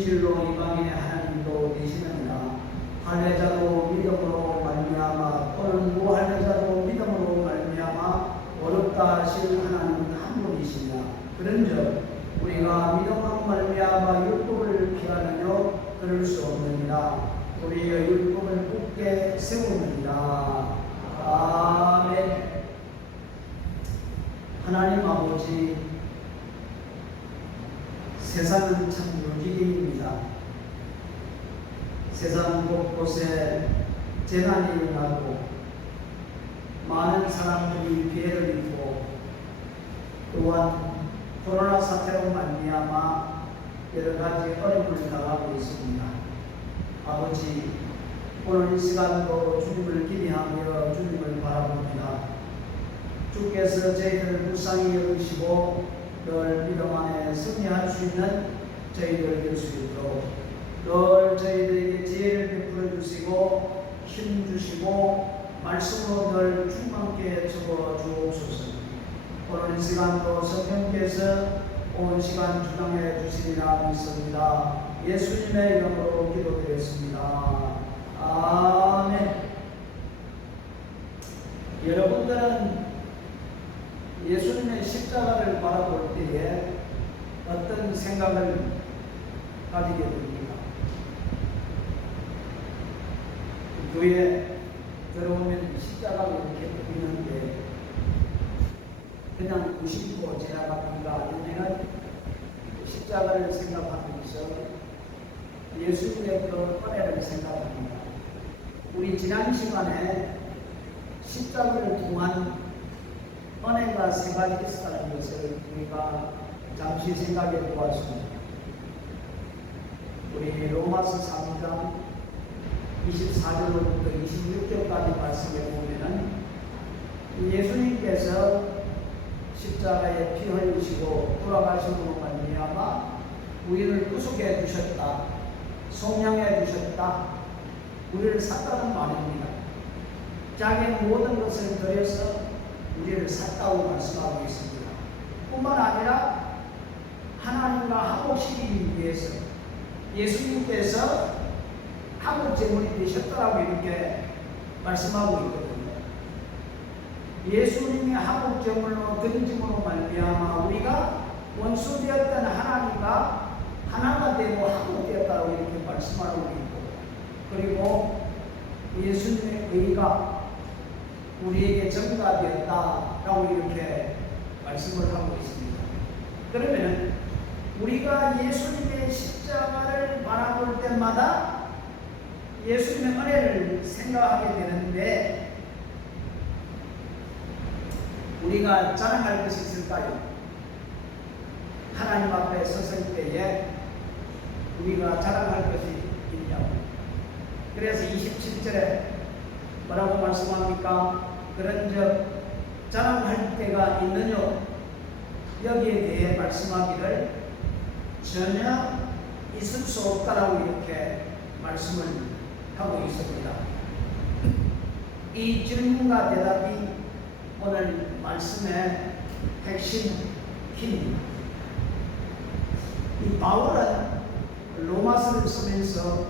진실로 이방인의 하나님도 되시느니라. 할례자도 믿음으로 말미암아 또는 무할례자도 믿음으로 말미암아 어렵다 하실 하나님은 한 분이시냐. 그런즉 우리가 믿음으로 말미암아 율법을 피하느냐 그럴 수 없느니라. 우리의 율법을 굳게 세우느니라. 아멘. 하나님 아버지, 세상은 참 무지개입니다. 세상 곳곳에 재난이 일어나고 많은 사람들이 피해를 입고 또한 코로나 사태로 말미암아 여러 가지 어려움을 당하고 있습니다. 아버지, 오늘 이 시간도 주님을 기대하며 주님을 바라봅니다. 주께서 저희들을 불쌍히 여기시고 늘 믿음 안에 승리할 수 있는 저희들 될 수 있도록 늘 저희들에게 지혜를 베풀어 주시고 힘 주시고 말씀으로 늘 충만케 적어 주옵소서. 오늘 이 시간도 성령께서 온 시간 주장해 주시리라 믿습니다. 예수님의 이름으로 기도드렸습니다. 아멘. 여러분들은 예수님의 십자가를 바라볼 때에 어떤 생각을 가지게 됩니까? 교회에 들어오면 십자가를 이렇게 보이는데 그냥 무심코 지나갑니까? 아니면 십자가를 생각하면서 예수님의 그 은혜를 생각합니다. 우리 지난 시간에 십자가를 통한 은혜가 세 가지 있었다는 것을 우리가 잠시 생각해 보았습니다. 우리 로마서 3장 24절부터 26절까지 말씀해 보면은 예수님께서 십자가에 피 흘리시고 돌아가심으로 말미암아 우리를 구속해 주셨다, 속량해 주셨다, 우리를 샀다는 말입니다. 자기의 모든 것을 들여서 우리를 샀다고 말씀하고 있습니다. 뿐만 아니라 하나님과 화목시키기 위해서 예수님께서 화목제물이 되셨다라고 이렇게 말씀하고 있거든요. 예수님이 화목제물로 드림으로 말미암아 우리가 원수되었던 하나님과 하나가 되고 화목되었다고 이렇게 말씀하고 있고, 그리고 예수님의 의가 우리에게 전가되었다라고 이렇게 말씀을 하고 있습니다. 그러면 우리가 예수님의 십자가를 바라볼 때마다 예수님의 은혜를 생각하게 되는데 우리가 자랑할 것이 있을까요? 하나님 앞에 섰을 때에 우리가 자랑할 것이 있냐고. 그래서 27절에 뭐라고 말씀합니까? 그런즉 자랑할 때가 있느냐? 여기에 대해 말씀하기를 전혀 있을 수 없다라고 이렇게 말씀을 하고 있습니다. 이 질문과 대답이 오늘 말씀의 핵심 힘입니다. 이 바울은 로마서를 쓰면서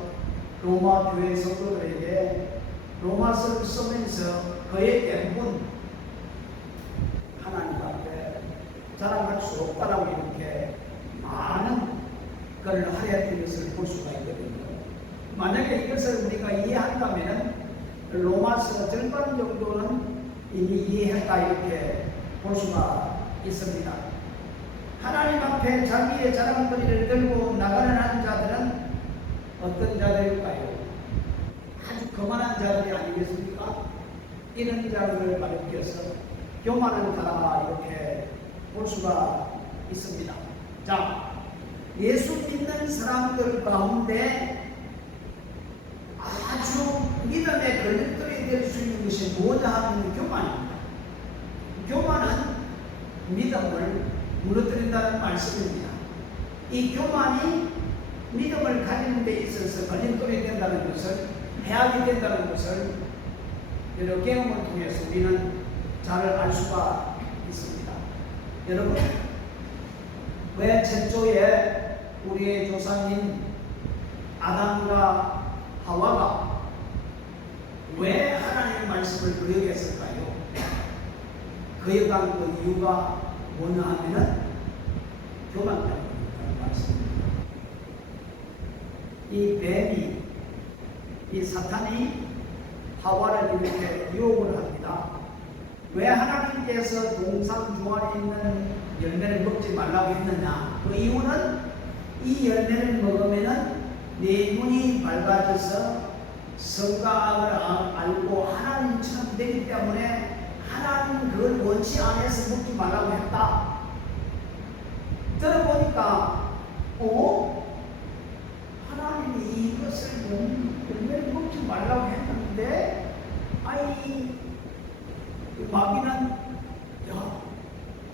로마 교회 성도들에게 로마서를 쓰면서 그의 대부분 하나님 앞에 자랑할 수 없다라고 이렇게 많은 걸 하였던 것을 볼 수가 있거든요. 만약에 이것을 우리가 이해한다면 로마서 절반 정도는 이미 이해했다 이렇게 볼 수가 있습니다. 하나님 앞에 자기의 자랑거리를 들고 나가는 한 자들은 어떤 자들일까요? 아주 거만한 자들이 아니겠습니까? 이런 자들을 가리켜서 교만한 자라 이렇게 볼 수가 있습니다. 자, 예수 믿는 사람들 가운데 아주 믿음의 걸림돌이 될 수 있는 것이 뭐냐 하면 교만입니다. 교만은 믿음을 무너뜨린다는 말씀입니다. 이 교만이 믿음을 가지는 데 있어서 걸림돌이 된다는 것을, 해악이 된다는 것을 여러 경험을 통해서 우리는 잘 알 수가 있습니다. 여러분, 왜 최초에 우리의 조상인 아담과 하와가 왜 하나님의 말씀을 거역했을까요? 거역한 그 이유가 뭐냐 하면은 교만 때문이라는 말씀입니다. 이 뱀이, 이 사탄이 하와를 이렇게 유혹을 합니다. 왜 하나님께서 동산 중앙에 있는 열매를 먹지 말라고 했느냐? 그 이유는 이 열매를 먹으면은 내 눈이 밝아져서 선과 악을 알고 하나님처럼 되기 때문에 하나님 그걸 원치 않아서 먹지 말라고 했다. 들어보니까 하나님이 이것을 열매를 먹지 말라고 했는데 아니 마귀는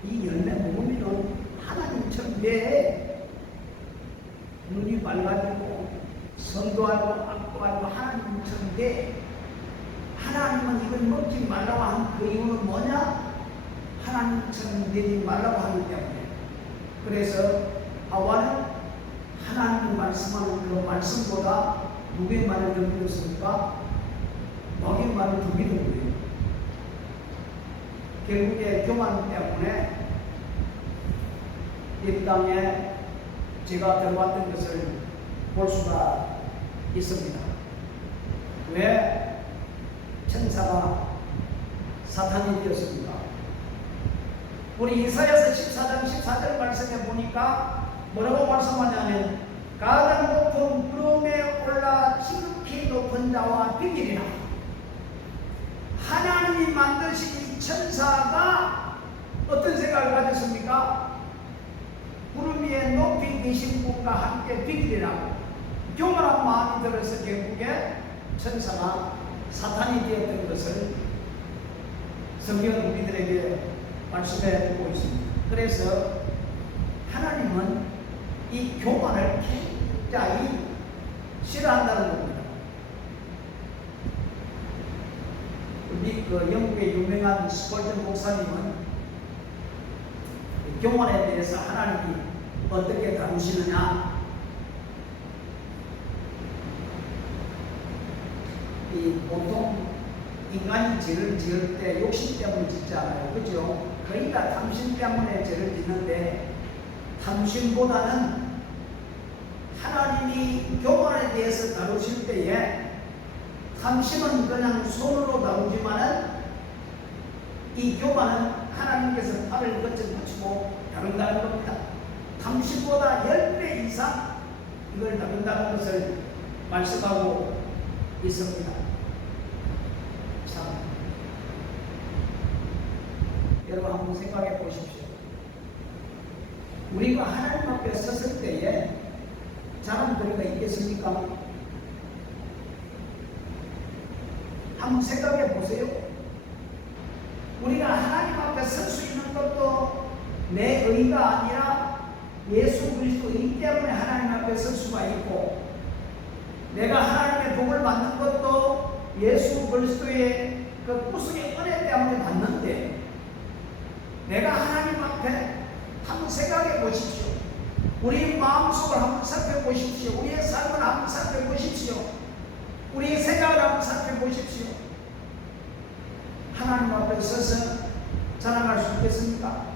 이 열매 먹으면 하나님처럼 돼. 눈이 밝아지고 선도 알고 악도 알고 하나님처럼 돼. 하나님은 이걸 먹지 말라고 한 그 이유는 뭐냐? 하나님처럼 되지 말라고 하기 때문에. 그래서 하와는 하나님이 말씀하는 그 말씀보다 누구의 말을 더 믿었습니까? 마귀의 말을 더 믿은 거예요. 결국에 교만 때문에 이 땅에 제가 들어왔던 것을 볼 수가 있습니다. 왜 천사가 사탄이 되었습니까? 우리 이사야서 14장 14절 말씀에 보니까 뭐라고 말씀하냐면 가장 높은 구름에 올라 지극히 높은 자와 비밀이라. 하나님이 만드신 이 천사가 어떤 생각을 가졌습니까? 구름 위에 높이 계신 분과 함께 비밀이라고 교만한 마음이 들어서 결국에 천사가 사탄이 되었던 것을 성경은 우리들에게 말씀해 주고 있습니다. 그래서 하나님은 이 교만을 굉장히 싫어한다는 겁니다. 우리 그 영국의 유명한 스펄전 목사님은 교만에 대해서 하나님이 어떻게 다루시느냐, 이 보통 인간이 죄를 지을 때 욕심 때문에 짓지 않아요. 그죠? 거의 다 탐심 때문에 죄를 짓는데 탐심보다는 하나님이 교만에 대해서 다루실 때에 탐심은 그냥 손으로 다루지만은 이 교만은 하나님께서 팔을 거쳐 붙이고 다룬다는 겁니다. 탐심보다 10배 이상 이걸 다룬다는 것을 말씀하고 있습니다. 참, 여러분 한번 생각해 보십시오. 우리가 하나님 앞에 섰을 때에 자랑거리가 있겠습니까? 한번 생각해 보세요. 우리가 하나님 앞에 설 수 있는 것도 내 의가 아니라 예수 그리스도 의 때문에 하나님 앞에 설 수가 있고, 내가 하나님의 복을 받는 것도 예수 그리스도의 그 구속의 은혜 때문에 받는데, 내가 하나님 앞에 한번 생각해 보십시오. 우리 마음속을 한번 살펴보십시오. 우리의 삶을 한번 살펴보십시오. 우리의 생각을 한번 살펴보십시오. 하나님 앞에 서서 자랑할 수 있겠습니까?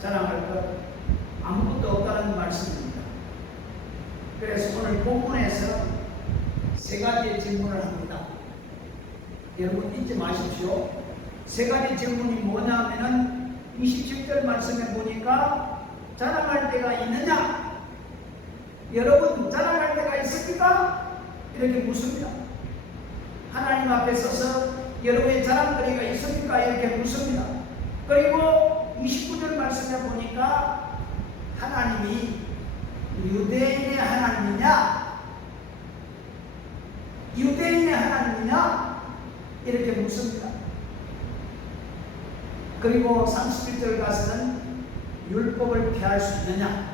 자랑할 것 아무것도 없다는 말씀입니다. 그래서 오늘 본문에서 세 가지 질문을 합니다. 여러분 잊지 마십시오. 세 가지 질문이 뭐냐면은 27절 말씀에 보니까 자랑할 때가 있느냐? 여러분 자랑할 때가 있습니까? 이렇게 묻습니다. 하나님 앞에 서서 여러분의 자랑거리가 있습니까? 이렇게 묻습니다. 그리고 29절 말씀에 보니까 하나님이 유대인의 하나님이냐? 유대인의 하나님이냐? 이렇게 묻습니다. 그리고 31절 가서는 율법을 폐할 수 있느냐?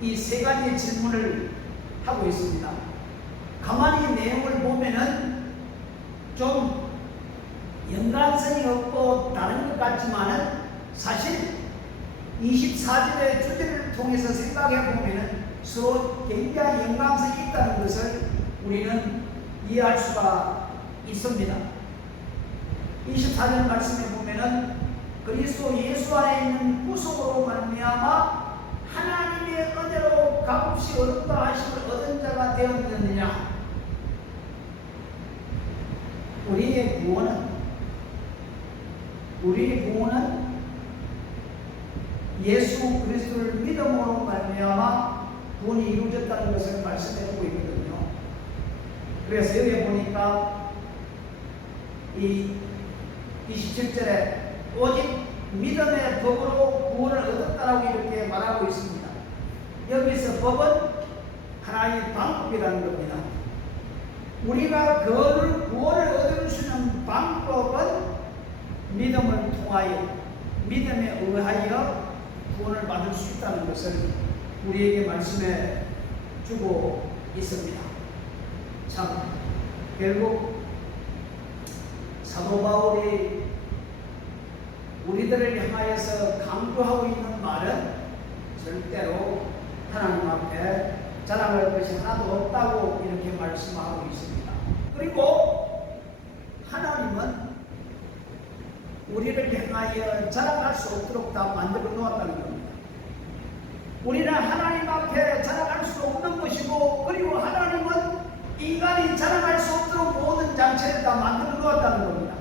이 세 가지 질문을 하고 있습니다. 가만히 내용을 보면은 좀 연관성이 없고 다른 것 같지만은 사실 24절의 주제를 통해서 생각해 보면 서로 굉장히 연관성이 있다는 것을 우리는 이해할 수가 있습니다. 24절 말씀에 보면은 그리스도 예수 안에 있는 구속으로 말미암아 하나님의 은혜로 값없이 얻었다 하심을 얻은 자가 되었느니라. 우리의 구원은 예수 그리스도를 믿음으로 말미암아 구원이 이루어졌다는 것을 말씀해주고 있거든요. 그래서 여기 보니까 이 27절에 오직 믿음의 법으로 구원을 얻었다라고 이렇게 말하고 있습니다. 여기서 법은 하나의 방법이라는 겁니다. 우리가 구원을 얻을 수 있는 방법은 믿음을 통하여, 믿음에 의하여 구원을 받을 수 있다는 것을 우리에게 말씀해 주고 있습니다. 참, 결국 사도 바울이 우리들을 향하여서 강조하고 있는 말은 절대로 하나님 앞에 자랑할 것이 하나도 없다고 이렇게 말씀하고 있습니다. 그리고 하나님은 우리를 향하여 자랑할 수 없도록 다 만들어 놓았다는 겁니다. 우리는 하나님 앞에 자랑할 수 없는 것이고, 그리고 하나님은 인간이 자랑할 수 없도록 모든 장치를 다 만들어 놓았다는 겁니다.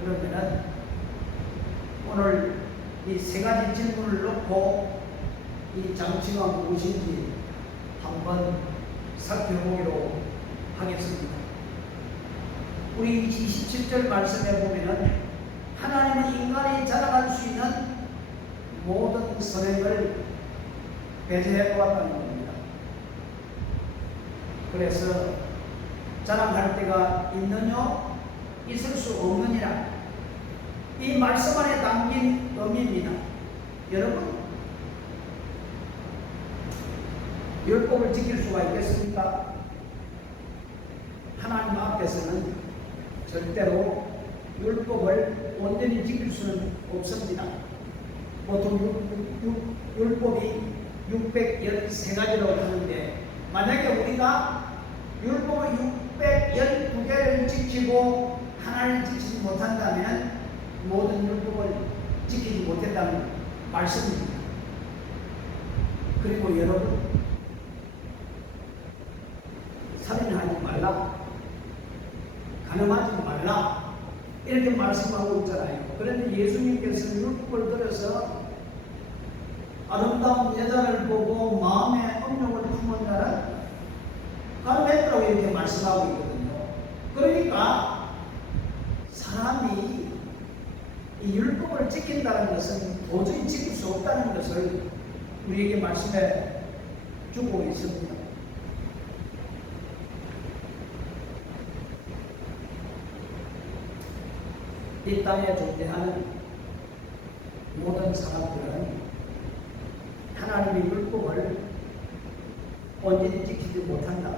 그러면은 오늘 이 세 가지 질문을 놓고 이 장치가 무엇인지 한번 살펴보기로 하겠습니다. 우리 27절 말씀에 보면은 하나님은 인간이 자랑할 수 있는 모든 선행을 배제해 놓았다는 겁니다. 그래서 자랑할 때가 있느냐 있을 수 없느니라, 이 말씀 안에 담긴 의미입니다. 여러분, 율법을 지킬 수가 있겠습니까? 하나님 앞에서는 절대로 율법을 온전히 지킬 수는 없습니다. 보통 율법이 613가지라고 하는데, 만약에 우리가 율법을 612개를 지키고 하나를 지키지 못한다면 모든 율법을 지키지 못했다는 말씀입니다. 그리고 여러분, 살인하지 말라, 간음하지 말라 이렇게 말씀하고 있잖아요. 그런데 예수님께서는 율법을 들어서 아름다운 여자를 보고 마음에 음욕을 품은 자는 간음했다고 이렇게 말씀하고 있거든요. 그러니까 사람이 이 율법을 지킨다는 것은 도저히 지킬 수 없다는 것을 우리에게 말씀해 주고 있습니다. 이 땅에 존재하는 모든 사람들은 하나님의 율법을 온전히 지키지 못한다.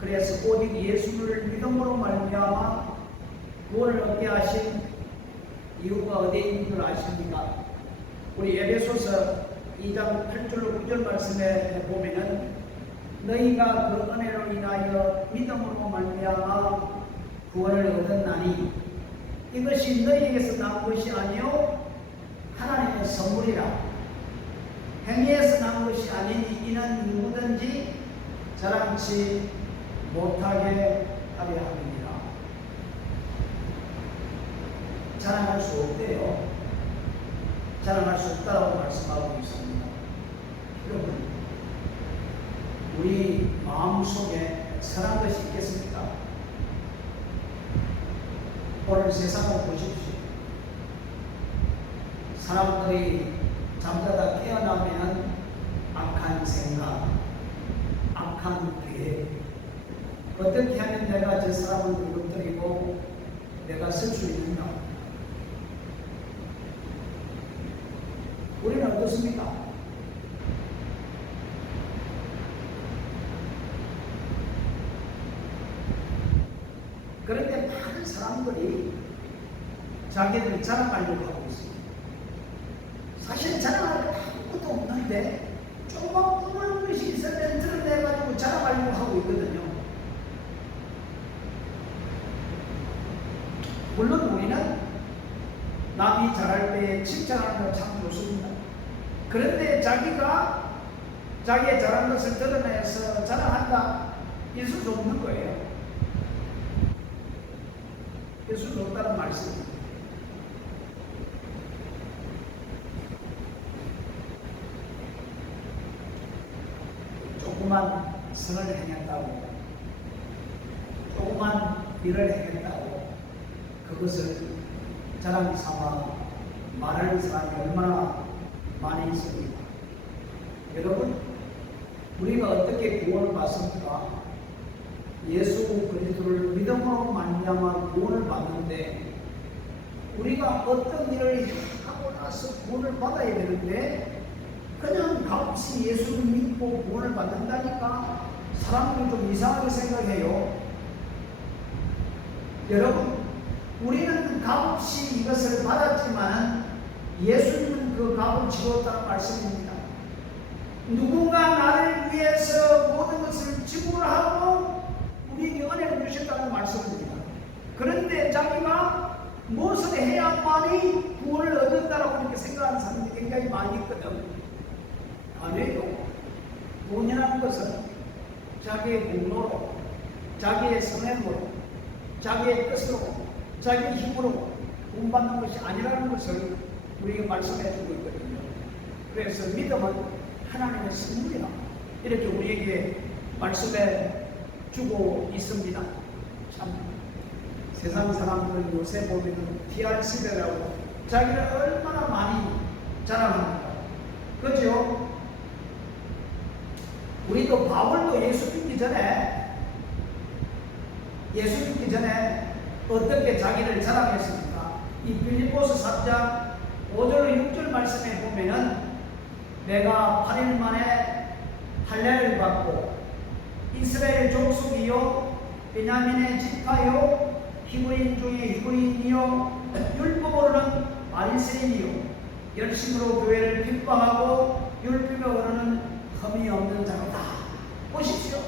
그래서 오직 예수를 믿음으로 말미암아 구원을 얻게 하신 이유가 어디에 있는 줄 아십니까? 우리 에베소서 2장 8절로 9절 말씀에 보면은 너희가 그 은혜로 인하여 믿음으로 말미암아 구원을 얻었나니 이것이 너희에게서 난 것이 아니요 하나님의 선물이라. 행위에서 난 것이 아니니 이는 누구든지 자랑치 못하게 하려 합니다. 자랑할 수 없대요. 자랑할 수 없다고 말씀하고 있습니다. 여러분, 우리 마음속에 선한 것이 있겠습니까? 오늘 세상을 보십시오. 사람들이 잠자다 깨어나면 악한 생각, 악한 계획, 어떻게 하면 내가 저 사람을 무너뜨리고 내가 쓸 수 있는가? 우리는 어떻습니까? 그런데 많은 사람들이 사람들이 자기들 자랑하려고 하고 있습니다. 사실 자랑할 게 아무것도 없는데 조그만 꿈을 것이 있으면 드러내가지고 자랑하려고 하고 있거든요. 물론 우리는 남이 잘할 때 칭찬하는 거 참 좋습니다. 그런데 자기가 자기의 잘한 것을 드러내서 자랑한다, 있을 수 없는 거예요. 있을 수 없다는 말씀입니다. 조그만 선을 행했다고, 조그만 일을 행했다고 그것을 자랑 삼아 말하는 사람이 얼마나 많이 있습니다. 여러분, 우리가 어떻게 구원을 받습니까? 예수 그리스도를 믿음으로 말미암아 구원을 받는데, 우리가 어떤 일을 하고 나서 구원을 받아야 되는데 그냥 값없이 예수를 믿고 구원을 받는다니까 사람들이 좀 이상하게 생각해요. 여러분, 우리는 값없이 이것을 받았지만 예수님은 그 값을 치렀다는 말씀입니다. 누군가 나를 위해서 모든 것을 지불하고 우리에게 은혜를 주셨다는 말씀입니다. 그런데 자기가 무엇을 해야만이 구원을 얻는다라고 이렇게 생각하는 사람들이 굉장히 많이 있거든. 아니에요. 구원이라는 것은 자기의 공로로, 자기의 선행으로, 자기의 뜻으로, 자기의 힘으로 구원받는 것이 아니라는 것을 우리에게 말씀해 주고 있거든요. 그래서 믿음은 하나님의 선물이다, 이렇게 우리에게 말씀해 주고 있습니다. 참 세상 사람들은 요새 보면 DRC라고 자기를 얼마나 많이 자랑합니다. 그죠? 우리도 바울도 예수 믿기 전에 어떻게 자기를 자랑했습니까? 이 빌립보서 3장 5절 6절 말씀에 보면은 내가 8일 만에 할례를 받고 이스라엘 족속이요 베냐민의 지파요 히브리인 중에 히브리인이요 율법으로는 바리새인이요 열심으로 교회를 핍박하고 율법에 오르는 흠이 없는 자로다. 보십시오.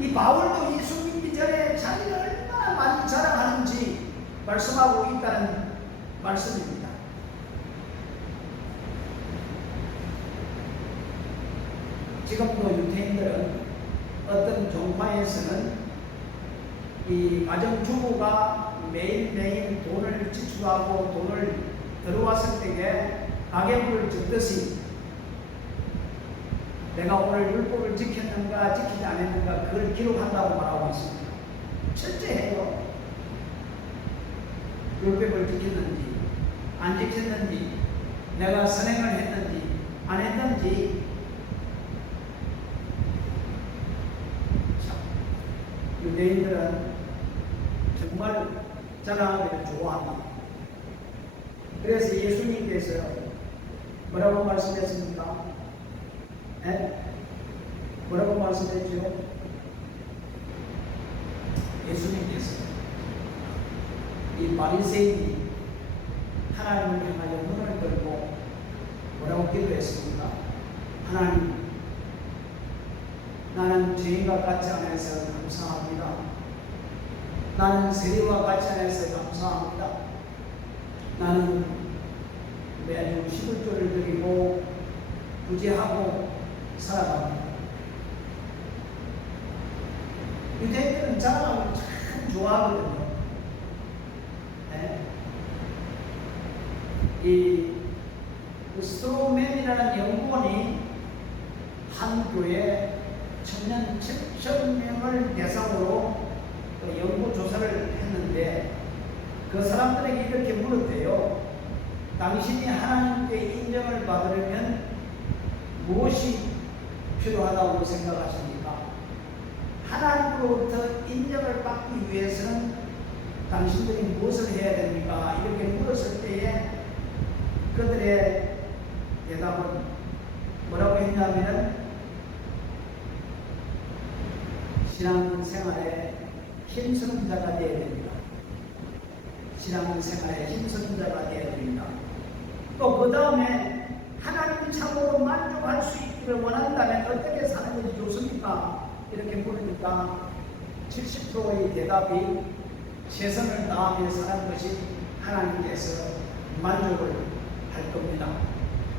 이 바울도 예수 믿기 전에 자기를 얼마나 많이 자랑하는지 말씀하고 있다는 말씀입니다. 지금도 유태인들은 어떤 종파에서는 이 가정주부가 매일매일 돈을 지출하고 돈을 들어왔을 때에 가계부를 적듯이 내가 오늘 율법을 지켰는가 지키지 않았는가 그걸 기록한다고 말하고 있습니다. 철저해요. 율법을 지켰는지 안 지켰는지, 내가 선행을 했는지 안 했는지. 유대인들은 정말 자랑하기를 좋아합니다. 그래서 예수님께서 뭐라고 말씀했습니까? 뭐라고 말씀했죠? 예수님께서 이 바리새인이 하나님을 향하여 눈을 들고 뭐라고 기도했습니까? 하나님, 나는 죄인과 같지 않아서 감사합니다. 나는 세리와 같지 않아서 감사합니다. 나는 매주 11조를 드리고 부재하고 살아갑니다. 유대인들은 자랑을 참 좋아하거든요. 네? 이 스트로맨이라는 연구원이 한 교회 청년 7,000명을 대상으로 연구조사를 했는데 그 사람들에게 이렇게 물었대요. 당신이 하나님께 인정을 받으려면 무엇이 필요하다고 생각하십니까? 하나님으로부터 인정을 받기 위해서는 당신들이 무엇을 해야 됩니까? 이렇게 물었을 때에 그들의 대답은 뭐라고 했냐면 신앙생활에 힘쓰는 자가 되어야 됩니다. 신앙생활에 힘쓰는 자가 되어야 됩니다. 또 그 다음에 하나님이 참으로 만족할 수 있기를 원한다면 어떻게 사는 것이 좋습니까? 이렇게 물으니까 70%의 대답이 최선을 다하며 사는 것이 하나님께서 만족을 할 겁니다.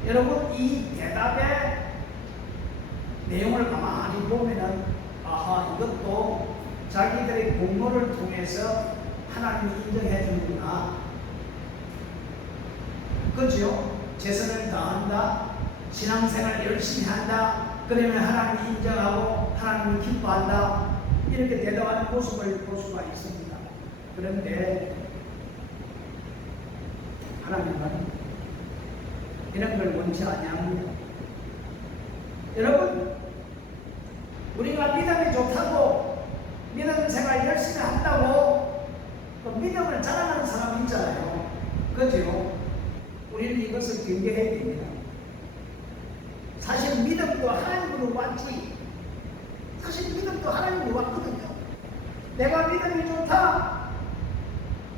여러분, 이 대답의 내용을 가만히 보면은 아하, 이것도 자기들의 공로를 통해서 하나님이 인정해 주는구나. 그렇죠? 최선을 다한다, 신앙생활 열심히 한다, 그러면 하나님이 인정하고 하나님이 기뻐한다, 이렇게 대답하는 모습을 볼 수가 있습니다. 그런데 하나님은 이런 걸 원치 아니합니다. 여러분, 우리가 믿음이 좋다고 믿음 생활 열심히 한다고 또 믿음을 자랑하는 사람이 있잖아요. 그죠? 우리는 이것을 경계해야 됩니다. 사실 믿음도 하나님으로 왔지. 사실 믿음도 하나님으로 왔거든요. 내가 믿음이 좋다,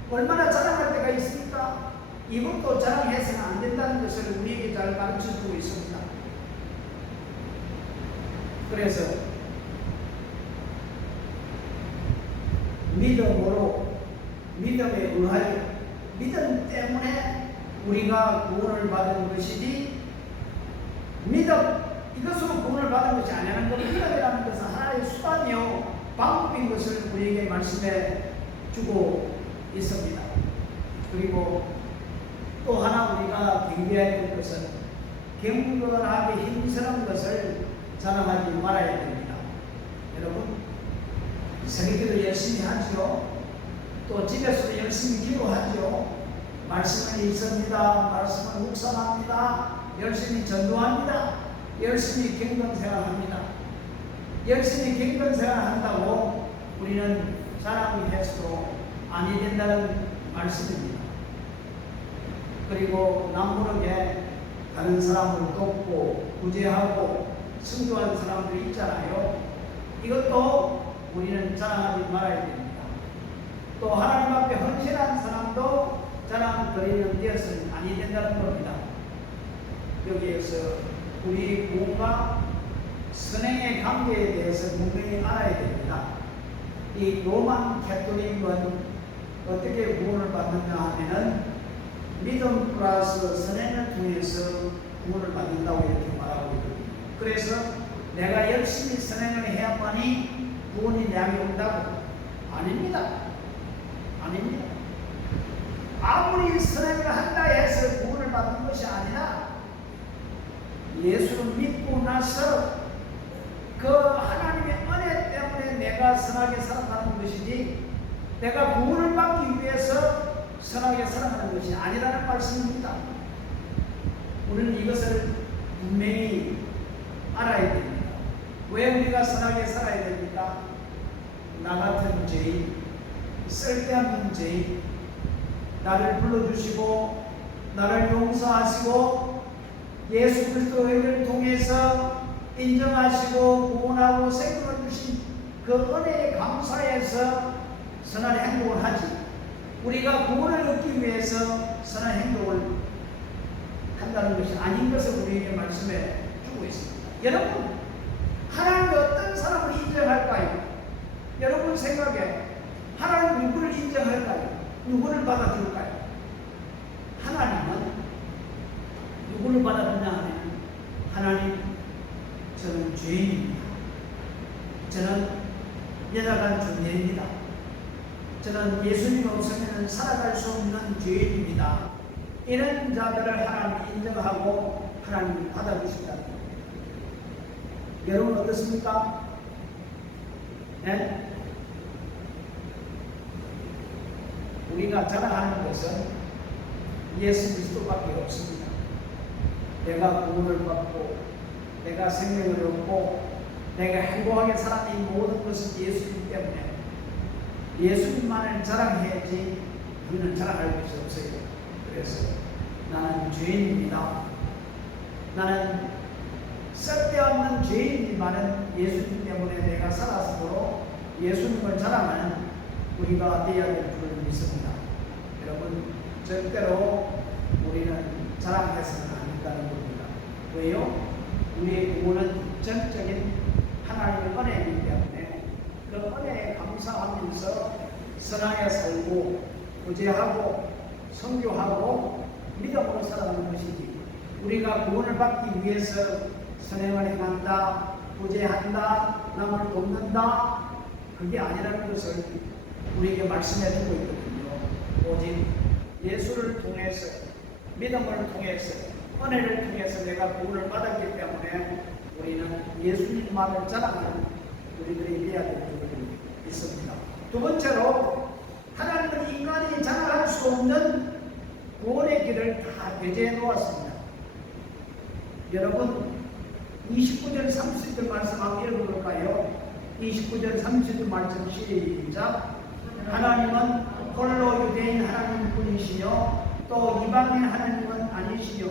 얼마나 자랑할 때가 있습니까? 이것도 자랑해서는 안 된다는 것을 우리에게 잘 가르쳐주고 있습니다. 그래서 믿음으로, 믿음에 의하여, 믿음 때문에 우리가 구원을 받은 것이지, 믿음, 이것으로 구원을 받은 것이 아니라는 것, 믿음이라는 것은 하나의 수단이요 방법인 것을 우리에게 말씀해 주고 있습니다. 그리고 또 하나 우리가 경계해야 될 것은 경건하게 힘쓰는 것을 자랑하지 말아야 됩니다. 여러분, 새벽기도 열심히 하죠. 또 집에서도 열심히 기도하죠. 말씀은 읽습니다. 말씀은 묵상합니다. 열심히 전도합니다. 열심히 경건생활합니다. 열심히 경건생활한다고 우리는 자랑이 해서도 아니 된다는 말씀입니다. 그리고 남부르게 다른 사람을 돕고 구제하고 승조하는 사람들이 있잖아요. 이것도 우리는 자랑하지 말아야 됩니다. 또 하나님 앞에 헌신한 사람도 자랑거리는 되어서는 아니 된다는 겁니다. 여기에서 우리 구원과 선행의 관계에 대해서 분명히 알아야 됩니다. 이 로만 캐톨릭은 어떻게 구원을 받느냐 하면은 믿음 플러스 선행을 통해서 구원을 받는다고 이렇게 말하고 있거든요. 그래서 내가 열심히 선행을 해야만이 구원이 내게 온다고? 아닙니다. 아닙니다. 아무리 선행을 한다 해서 구원을 받는 것이 아니라 예수를 믿고 나서 그 하나님의 은혜 때문에 내가 선하게 살아가는 것이지, 내가 구원을 받기 위해서 선하게 살아가는 것이 아니라는 말씀입니다. 우리는 이것을 분명히 알아야 됩니다. 왜 우리가 선하게 살아야 됩니까? 나 같은 죄인, 쓸데없는 죄인, 나를 불러주시고 나를 용서하시고 예수 그리스도를 통해서 인정하시고 구원하고 생명을 주신 그 은혜에 감사해서 선한 행동을 하지, 우리가 구원을 얻기 위해서 선한 행동을 한다는 것이 아닌 것을 우리에게 말씀해 주고 있습니다. 여러분, 하나님이 어떤 사람을 인정할까요? 여러분 생각에 하나님 누구를 인정할까요? 누구를 받아줄까요? 하나님은 누구를 받아주냐 하면, 하나님, 저는 죄인입니다. 저는 연약한 존재입니다. 저는 예수님 없으면 살아갈 수 없는 죄인입니다. 이런 자들을 하나님이 인정하고 하나님이 받아주신다. 여러분 어떻습니까? 네? 우리가 자랑하는 것은 예수 그리스도밖에 없습니다. 내가 구원을 받고 내가 생명을 얻고 내가 행복하게 살아낸 이 모든 것은 예수님 때문에 예수님만을 자랑해야지 우리는 자랑할 것이 없어요. 그래서 나는 죄인입니다. 나는 쓸데없는 죄인이지만은 예수님 때문에 내가 살았으므로 예수님을 자랑하는 우리가 되어야 될 줄을 믿습니다. 여러분 절대로 우리는 자랑해서는 안 된다는 겁니다. 왜요? 우리의 구원은 전적인 하나님의 은혜이기 때문에 그 은혜에 감사하면서 선하게 살고 구제하고 선교하고 믿음으로 살아가는 것이지, 우리가 구원을 받기 위해서 선행을 행한다, 구제한다, 남을 돕는다, 그게 아니라는 것을 우리에게 말씀해 주고 있거든요. 오직 예수를 통해서, 믿음을 통해서, 은혜를 통해서 내가 구원을 받았기 때문에 우리는 예수님만을 자랑하는 우리들이 되어야 될 부분이 있습니다. 두 번째로, 하나님은 인간이 자랑할 수 없는 구원의 길을 다 배제해 놓았습니다. 여러분 29절 30절 말씀 한번 읽어볼까요? 29절 30절 말씀 시작. 하나님은 홀로 유대인 하나님뿐이시요 또 이방인 하나님은 아니시요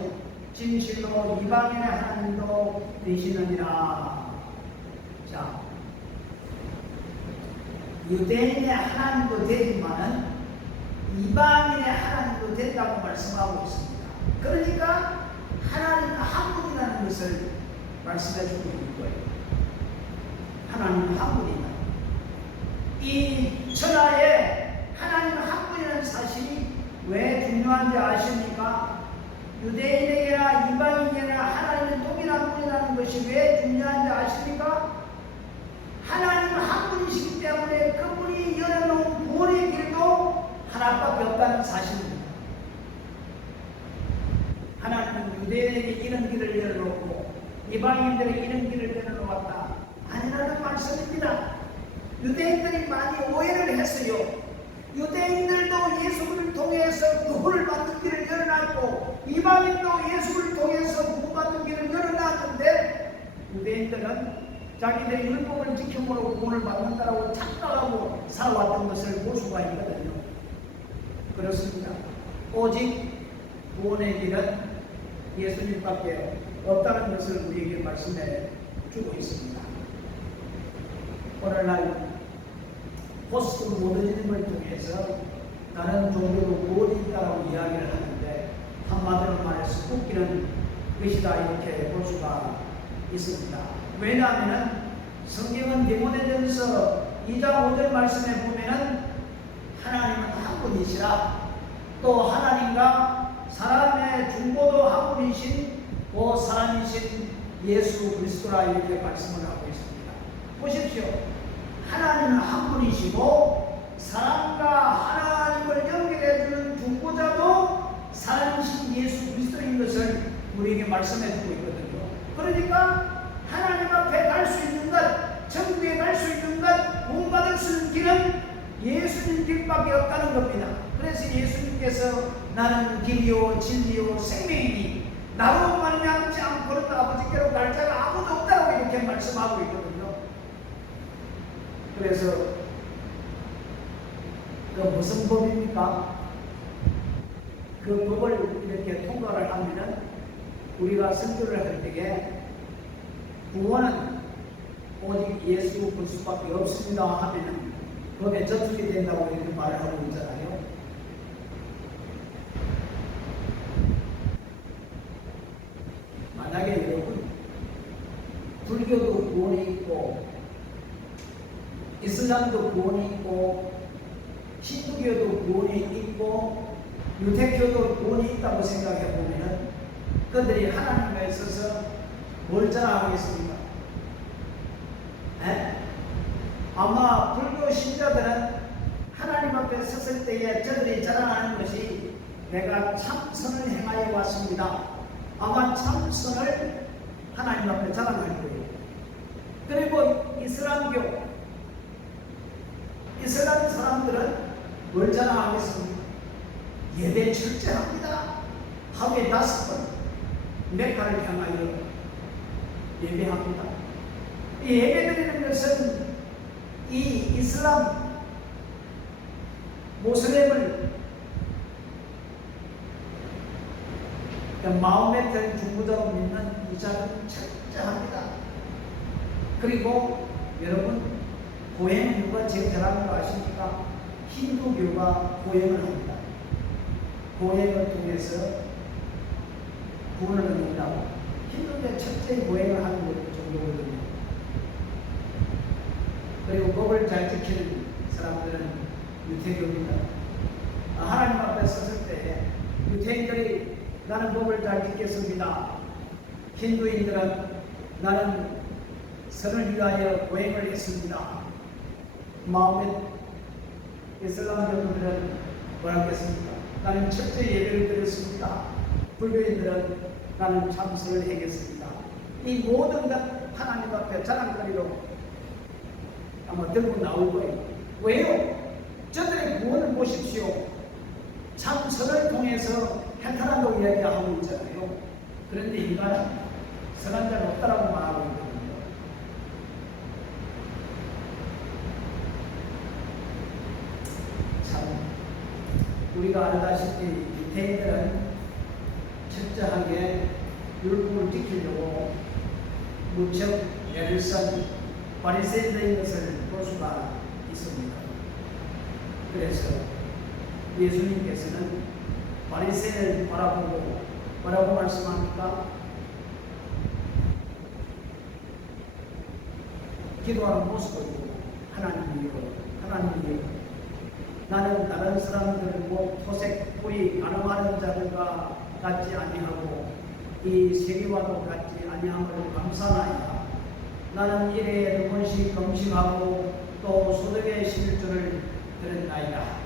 진실로 이방인의 하나님도 되시느니라. 자, 유대인의 하나님도 되지만은 이방인의 하나님도 된다고 말씀하고 있습니다. 그러니까 하나님은 한 분이라는 것을 말씀해 주고 있는 거예요. 하나님은 한 분이다. 이 천하에 하나님은 한 분이라는 사실이 왜 중요한지 아십니까? 유대인에게나 이방인에게나 하나님은 동일한 분이라는 것이 왜 중요한지 아십니까? 하나님은 한 분이시기 때문에 그분이 열어놓은 구원의 길도 하나밖에 없다는 사실입니다. 하나님은 유대인에게 이런 길을 열어놓고 이방인들에게 이런 길을 열어놓았다 아니라는 말씀입니다. 유대인들이 많이 오해를 했어요. 유대인들도 예수를 통해서 구원을 받는 길을 열어놨고 이방인도 예수를 통해서 구원받는 길을 열어놨는데 유대인들은 자기들의 율법을 지킴으로 구원을 받는다라고 착각하고 살아왔던 것을 볼 수가 있거든요. 그렇습니다. 오직 구원의 길은 예수님밖에 없다는 것을 우리에게 말씀해 주고 있습니다. 오늘날 포스트 모더니즘을 통해서 다른 종교도 구원이 있다고 이야기를 하는데 한마디로 말해서 웃기는 것이다 이렇게 볼 수가 있습니다. 왜냐하면 성경은 디모데전서 2장 5절 말씀에 보면은 하나님은 한 분이시라, 또 하나님과 사람의 중보도 한 분이신 그 사람이신 예수 그리스도라 이렇게 말씀을 하고 있습니다. 보십시오. 하나님은 한 분이시고 사람과 하나님을 연결해주는 중보자도 사람이신 예수 그리스도인 것을 우리에게 말씀해 주고 있거든요. 그러니까 하나님 앞에 갈 수 있는 것, 천국에 갈 수 있는 것, 구원받을 수 있는 길은 예수님 길밖에 없다는 겁니다. 그래서 예수님께서 나는 길이요 진리요 생명이니 나로 말미암지 않고는 아버지께로 갈 자가 아무도 없다고 이렇게 말씀하고 있거든요. 그래서 그 무슨 법입니까? 그 법을 이렇게 통과를 하면은 우리가 선교를 할 때에 구원은 오직 예수 그리스도밖에 없습니다 하면은 법에 저촉이 된다고 이렇게 말을 하고 있잖아요. 만약에 여러분 불교도 구원이 있고 이슬람도 구원이 있고 힌두교도 구원이 있고 유대교도 구원이 있다고 생각해 보면은 그들이 하나님에 있어서 뭘 자랑하겠습니까? 아마 불교 신자들은 하나님 앞에 섰을 때에 저들이 자랑하는 것이 내가 참선을 행하여 왔습니다. 아마 참선을 하나님 앞에 자랑할 거예요. 그리고 이슬람 사람들은 뭘 자랑하겠습니까? 예배 철저합니다. 하루에 5번 메카를 향하여 예배합니다. 이 예배드리는 것은 이 이슬람 모슬렘을 마음에 든 중보자로 믿는 이자는 철저합니다. 그리고 여러분 고행교가 제일 잘하는 거 아십니까? 힌두교가 고행을 합니다. 보행을 통해서 구원을 얻는다고. 힌두교의 첫째 보행을 하는 것 정도거든요. 그리고 법을 잘 지키는 사람들은 유태교입니다. 하나님 앞에 섰을 때 유태인들이 나는 법을 잘 지켰습니다. 힌두인들은 나는 선을 위하여 보행을 했습니다. 마음에 이슬람교인들은 뭐라고 했습니까? 나는 첫째 예배를 드렸습니다. 불교인들은 나는 참선을 행했습니다. 이 모든 것 하나님 앞에 자랑거리로 아마 들고 나올 거예요. 왜요? 저들의 구원을 보십시오. 참선을 통해서 해탈한다고 이야기하고 있잖아요. 그런데 인간은 선한 자는 없다라고 말하고 있거든요. 참 우리가 알다시피 유태인들은 철저하게 율법을 지키려고 무척 애를 쓴 바리새인들인 것을 볼 수가 있습니다. 그래서 예수님께서는 바리새인을 바라보고 뭐라고 말씀합니까? 기도하는 모습을 보고 하나님이여 나는 다른 사람들 토색 뿌리 가늠하는 자들과 같지 아니하고 이 세리와도 같지 아니함을 감사하나이다. 나는 일에 2번씩 금식하고 또 소득의 11조를 드렸나이다.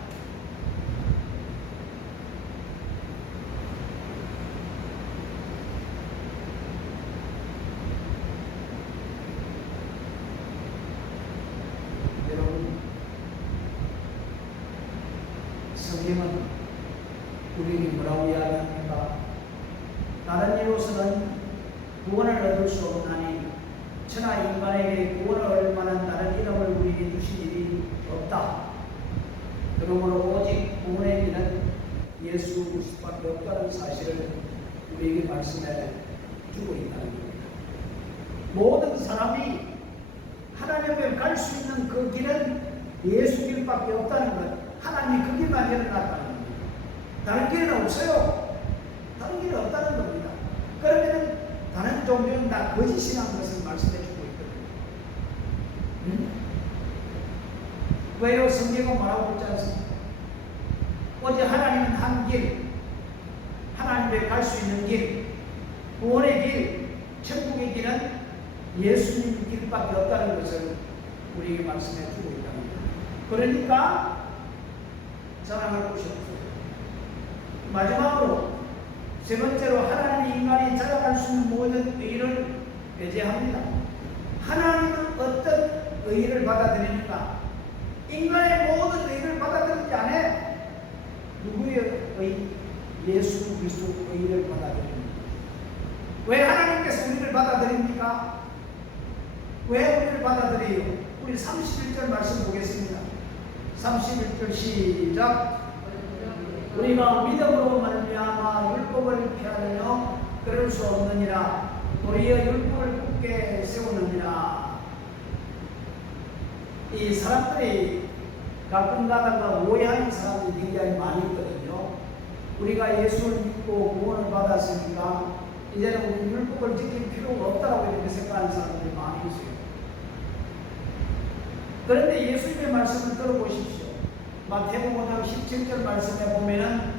여러분, 성경은 우리에게 뭐라고 이야기합니까? 다른 이로서는 구원을 얻을 수 없나니 천하 인간에게 구원을 얻을 만한 다른 이름을 우리에게 주신 일이 없다. 그러므로 오직 구원의 길은 예수 그리스도밖에 없다는 사실을 우리에게 말씀해 주고 있다는 겁니다. 모든 사람이 하나님께 갈 수 있는 그 길은 예수 길밖에 없다는 것, 하나님이 그 길만 열어놨다는 겁니다. 다른 길은 없어요. 다른 길은 없다는 겁니다. 그러면 다른 종교는 다 거짓이라는 것을 말씀해 주고 있거든요. 왜요? 성경은 뭐라고 있지 않습니까? 오직 하나님은 한 길, 하나님께 갈 수 있는 길, 구원의 길, 천국의 길은 예수님 길밖에 없다는 것을 우리에게 말씀해 주고 있다는 거예요. 그러니까 자랑할 곳이 없어요. 마지막으로 세 번째로 하나님이 인간이 자랑할 수 있는 모든 의의를 배제합니다. 하나님은 어떤 의의를 받아들입니까? 인간의 모든 의의를 받아들이지 않아. 누구의 의의? 예수 그리스도 의의를 받아들입니다. 왜 하나님께서 우리를 받아들입니까? 왜 우리를 받아들여요? 우리 31절 말씀 보겠습니다. 31절 시작. 우리가 믿음으로 말미암아 율법을 피하려 그럴 수 없느니라. 도리어 율법을 굳게 세우느니라. 이 사람들이 가끔 가다가 오해하는 사람들이 굉장히 많이 있거든요. 우리가 예수를 믿고 구원을 받았으니까 이제는 우리 율법을 지킬 필요가 없다고 이렇게 생각하는 사람들이 많이 있어요. 그런데 예수님의 말씀을 들어보십시오. 마태복음 5장 17절 말씀에 보면은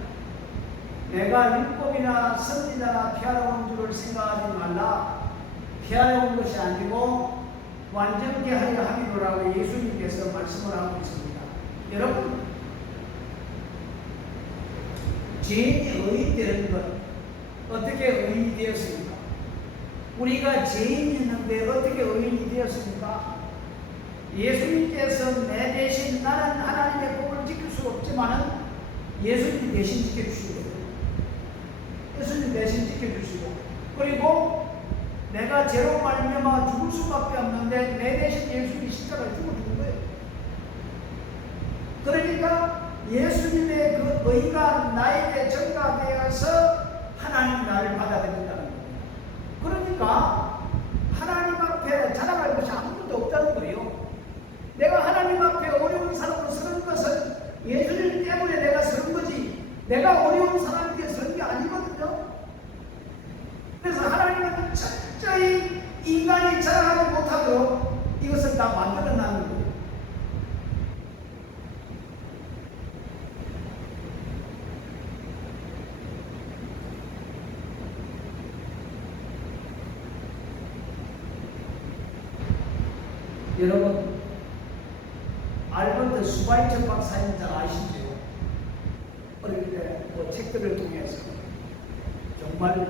내가 율법이나 선지자나 피하러 온 줄을 생각하지 말라. 피하러 온 것이 아니고 완전케 하려 함이로라고 예수님께서 말씀을 하고 있습니다. 여러분, 죄인이 의인 되는 것 어떻게 의인이 되었습니까? 우리가 죄인이었는데 어떻게 의인이 되었습니까? 예수님께서 내 대신 나는 하나님의 법을 지킬 수 없지만은 예수님 대신 지켜주시고 예수님 대신 지켜주시고 그리고 내가 죄로 말미암아 죽을 수밖에 없는데 내 대신 예수님이 십자가에 죽어준 거예요. 그러니까 예수님의 그 의가 나에게 전가되어서 하나님 나를 받아들인다는 겁니다. 그러니까 하나님 앞에 자랑할 것이 아무것도 없다는 거예요. 내가 하나님 앞에 어려운 사람으로 서는 것은 예수님 때문에 내가 서는 거지. 내가 어려운 교만한 사람에게 선 게 아니거든요. 그래서 하나님은 철저히 인간이 자랑하지 못하도록 이것을 다 만들어 놨는 거예요. 여러분, 알버트 슈바이처 박사님 잘 아시죠? 어릴 때 그 책들을 통해서 정말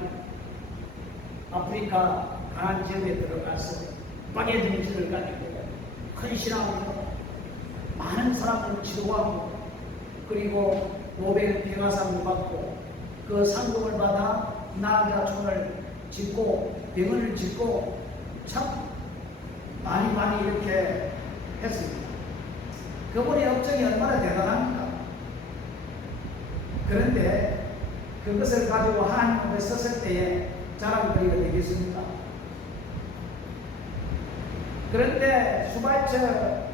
아프리카 가난 지역에 들어가서 박의 정신을 가지고 헌신하고 많은 사람을 치료하고 그리고 노벨 평화상을 받고 그 상금을 받아 나아가촌을 짓고 병원을 짓고 참 많이 이렇게 했습니다. 그분의 업적이 얼마나 대단합니까? 그런데 그것을 가지고 하나님 앞에 섰을 때에 자랑거리가 되겠습니까? 그런데 슈바이처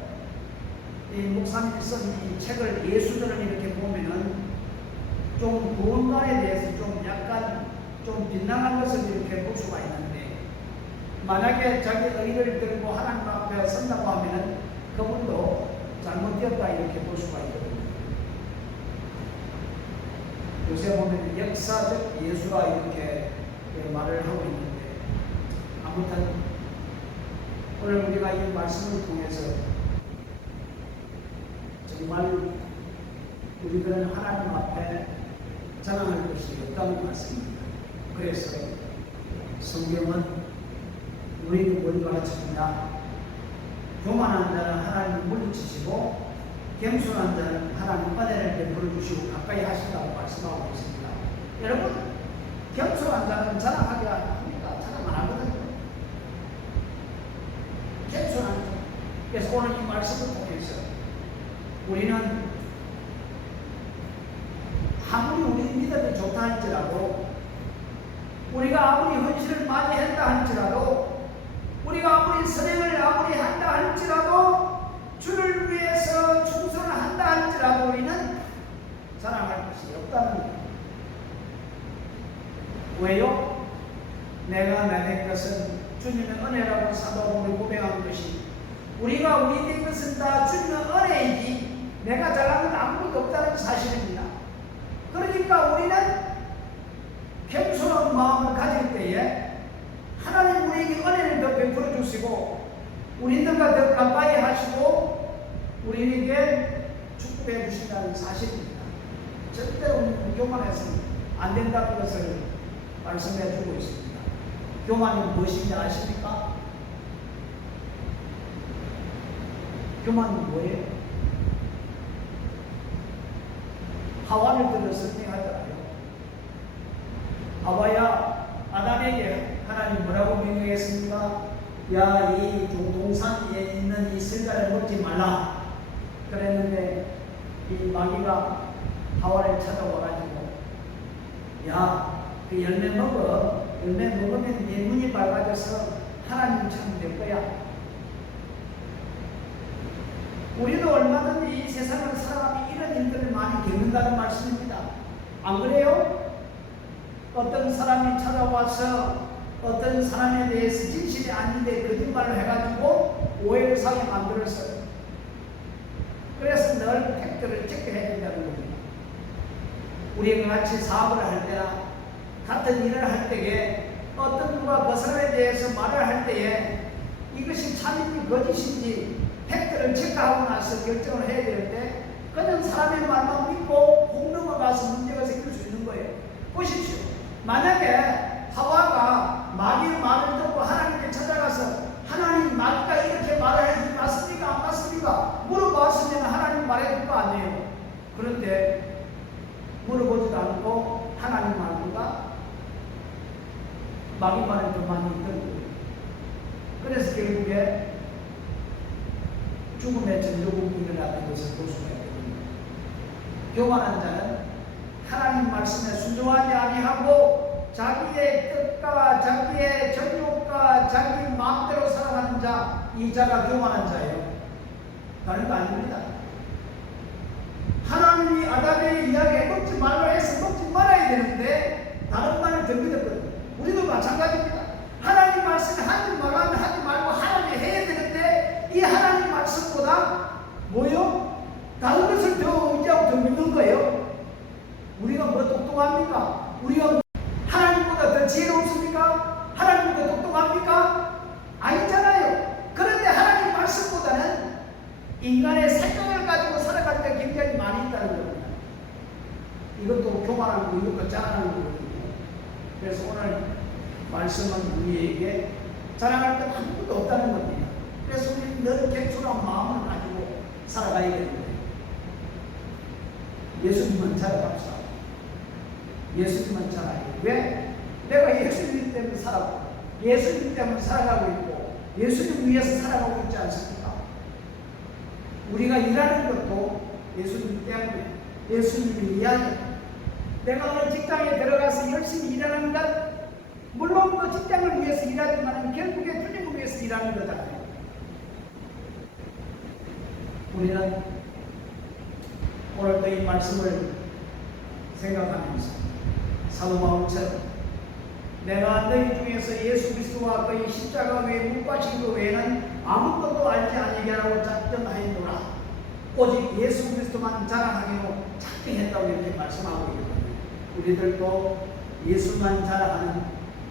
이 목사님이 쓴 이 책을 예수전을 이렇게 보면은 좀 구원관에 대해서 좀 약간 좀 빗나간 것을 이렇게 볼 수가 있는데, 만약에 자기 의를 들고 하나님 앞에 선다고 하면은 그분도 잘못되었다 이렇게 볼 수가 있거든요. 요새 보면 역사적 예수라 이렇게 말을 하고 있는데, 아무튼 오늘 우리가 이 말씀을 통해서 정말 우리들은 하나님 앞에 자랑할 것이 없다는 말씀입니다. 그래서 성경은 우리에게 뭘 가르쳐주냐? 교만한 자는 하나님을 물리치시고 겸손한 자는 하나님 은혜를 베풀어 주시고 가까이 하신다고 말씀하고 있습니다. 여러분, 겸손한 자는 자랑하게 합니까? 자랑 안 하거든요. 겸손한 자. 그래서 오늘 이 말씀을 통해서 우리는 아무리 우리 믿음이 좋다 할지라도, 우리가 아무리 헌신을 많이 했다 할지라도, 우리가 아무리 선행을 아무리 한다 할지라도, 주를 위해서 충성을 한다 할지라도 우리는 자랑할 것이 없다는 거예요. 왜요? 내가 된 것은 주님의 은혜라고 사도복음을 고백하는 것이, 우리가 우리 된 것은 다 주님의 은혜이지 내가 잘한 건 아무것도 없다는 사실입니다. 그러니까 우리는 겸손한 마음을 가질 때에 하나님 우리에게 은혜를 더 베풀어 주시고 우리들과 더 가까이 하시고 우리에게 축복해 주신다는 사실입니다. 절대로 우리는 교만해서는 안 된다는 것을 말씀해 주고 있습니다. 교만은 무엇인지 아십니까? 교만은 뭐예요? 하와를 들어 설명하잖아요. 하와야 아담에게 하나님 뭐라고 명령했습니까? 야, 이 동산 위에 있는 이 실과를 먹지 말라 그랬는데, 이 마귀가 하와를 찾아와가지고, 야, 그 열매 먹어. 열매 먹으면 네 눈이 밝아져서 하나님처럼 될 거야. 우리도 얼마든지 이 세상을 살아가면 이런 일들을 많이 겪는다는 말씀입니다. 안 그래요? 어떤 사람이 찾아와서 어떤 사람에 대해서 진실이 아닌데 거짓말을 해가지고 오해를 사게 만들었어요. 그래서 늘 팩트를 체크해야 된다는 겁니다. 우리가 같이 사업을 할 때나 같은 일을 할 때에 어떤 누가 그 사람에 대해서 말을 할 때에 이것이 참인지 거짓인지 팩트를 체크하고 나서 결정을 해야 되는데, 그냥 사람의 말만 믿고 혹 넘어가서 문제가 생길 수 있는 거예요. 보십시오. 만약에 하와가 마귀의 말을 듣고 하나님께 찾아가서 하나님 마귀가 이렇게 말을 해주지 맞습니까? 안 맞습니까? 물어봤으면 하나님 말해줄 거 아니에요. 그런데 물어보지도 않고 하나님 말보다 마귀 말을 더 많이 듣는 거예요. 그래서 결국에 죽음의 전조국이 일어나는 것을 볼 수가 있거든요. 교만한 자는 하나님 말씀에 순종하지 아니하고 자기의 뜻과 자기의 정욕과 자기 마음대로 살아가는 자, 이 자가 교만한 자예요. 다른 거 아닙니다. 하나님이 아담에게 이야기해 먹지 말라 해서 먹지 말아야 되는데 다른 말을 더 믿었거든요. 우리도 마찬가지입니다. 하나님 말씀에 하지 말라면 하지 말고 하나님이 해야 되는데 이 하나님 말씀보다 뭐요? 다른 것을 더 의지하고 더 믿는 거예요. 우리가 뭐 똑똑합니까? 우리가 하나님보다 더 지혜롭습니까? 하나님보다 똑똑합니까? 아니잖아요. 그런데 하나님 말씀보다는 인간의 생각을 가지고 살아갈 때 굉장히 많이 있다는 겁니다. 이것도 교만한 거, 이것도 자랑하는 거거든요. 그래서 오늘 말씀은 우리에게 자랑할 때 아무것도 없다는 겁니다. 그래서 우리는 늘 개초한 마음을 가지고 살아가야 되는 거예요. 예수님은 자랑합시다. 예수님은 자랑해요. 왜? 내가 예수님 때문에 살아가고 예수님 때문에 살아가고 있고 예수님 위해서 살아가고 있지 않습니까? 우리가 일하는 것도 예수님 때문에 예수님을 위하여 내가 오늘 직장에 들어가서 열심히 일하는 것 물론 그 직장을 위해서 일하지만 결국에 주님을 위해서 일하는 거잖아요. 우리는 오늘도 이 말씀을 생각하면서 사도 바울처럼 내가 너희 중에서 예수 그리스도와 그의 십자가 외에 못 바친 것 외에는 아무것도 알지 아니게 하라고 작정하였노라. 오직 예수 그리스도만 자랑하기로 작정했다고 이렇게 말씀하고 있거든요. 우리들도 예수만 자랑하는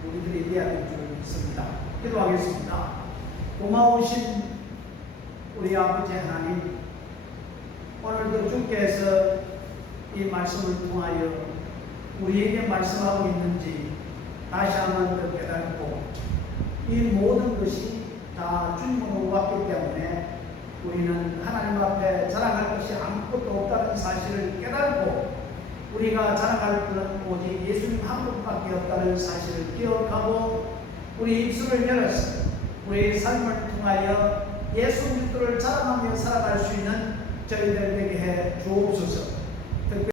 우리들이 되어야 될 줄 믿습니다. 기도하겠습니다. 고마우신 우리 아버지 하나님, 오늘도 주께서 이 말씀을 통하여 우리에게 말씀하고 있는지 다시 한번 더 깨닫고 이 모든 것이 다 주님으로 왔기 때문에 우리는 하나님 앞에 자랑할 것이 아무것도 없다는 사실을 깨닫고 우리가 자랑할 것은 오직 예수님 한 분밖에 없다는 사실을 기억하고 우리 입술을 열어서 우리의 삶을 통하여 예수 그리스도를 자랑하며 살아갈 수 있는 저희들 되게 해 주옵소서.